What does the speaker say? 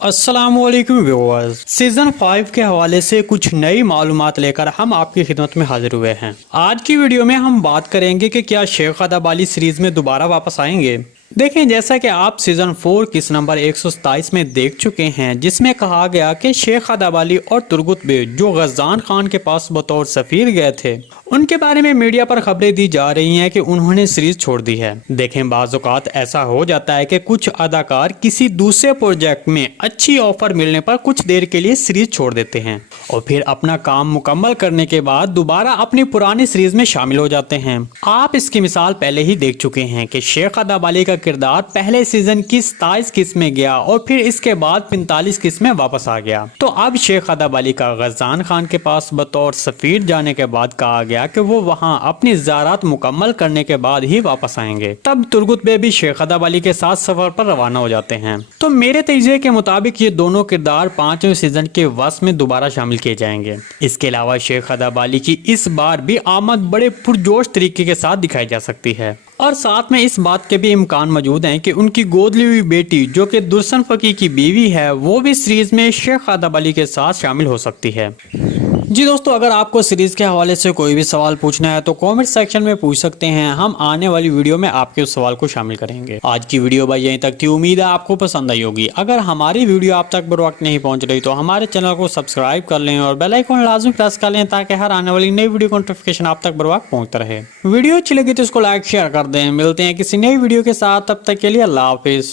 अस्सलामुअलैकुम viewers, season 5 के हवाले से कुछ नई मालूमात लेकर हम आपकी खिदमत में हाजिर हुए हैं। आज की वीडियो में हम बात करेंगे कि क्या शेख अदाब अली सीरीज में दोबारा वापस आएंगे। देखें, जैसा कि आप सीजन 4 किस नंबर 127 में देख चुके हैं, जिसमें कहा गया कि शेख अदाब अली और तुर्गुत बे जो गज़ान खान के पास बतौर सफीर गए थे, उनके बारे में मीडिया पर खबरें दी जा रही हैं कि उन्होंने सीरीज छोड़ दी है। देखें, बाज़ औक़ात ऐसा हो जाता है कि कुछ अदाकार किसी दूसरे प्रोजेक्ट में अच्छी ऑफर मिलने पर कुछ देर के लिए सीरीज छोड़ देते हैं और फिर अपना काम मुकम्मल करने के बाद दोबारा अपनी पुरानी सीरीज में शामिल हो जाते हैं। आप इसकी मिसाल पहले ही देख चुके हैं कि शेख अदाब अली का किरदार पहले सीजन की 27 किस्त में गया और फिर इसके बाद 45 किस्त में वापस आ गया। तो अब शेख अदाब अली का गज़ान खान के पास बतौर सफीर जाने के बाद कहा गया कि वो वहां अपनी ज़ियारत मुकम्मल करने के बाद ही वापस आएंगे। तब तुर्गुत बे भी शेख अदाब अली के साथ सफर पर रवाना हो जाते हैं। तो मेरे तजज़िये के मुताबिक ये दोनों किरदार 5वें सीजन के वस में दोबारा शामिल किए जाएंगे। इसके अलावा शेख अदाब अली की इस बार भी आमद बड़े पुरजोश तरीके के साथ दिखाई जा सकती है और साथ में इस बात के भी इम्कान मौजूद हैं कि उनकी गोद ली हुई बेटी जो कि दुर्सन फकी की बीवी है, वो भी सीरीज में शेख अदाब अली के साथ शामिल हो सकती है। जी दोस्तों, अगर आपको सीरीज के हवाले से कोई भी सवाल पूछना है तो कमेंट सेक्शन में पूछ सकते हैं। हम आने वाली वीडियो में आपके उस सवाल को शामिल करेंगे। आज की वीडियो भाई यहीं तक थी, उम्मीद है आपको पसंद आई होगी। अगर हमारी वीडियो आप तक बर वक्त नहीं पहुंच रही तो हमारे चैनल को सब्सक्राइब कर लें और बेल आइकन लाजमी प्रेस कर लें ताकि हर आने वाली नई वीडियो नोटिफिकेशन आप तक बर वक्त पहुंचता रहे। वीडियो अच्छी लगी तो इसको लाइक शेयर कर दें। मिलते हैं किसी नई वीडियो के साथ, तब तक के लिए अल्लाह हाफिज।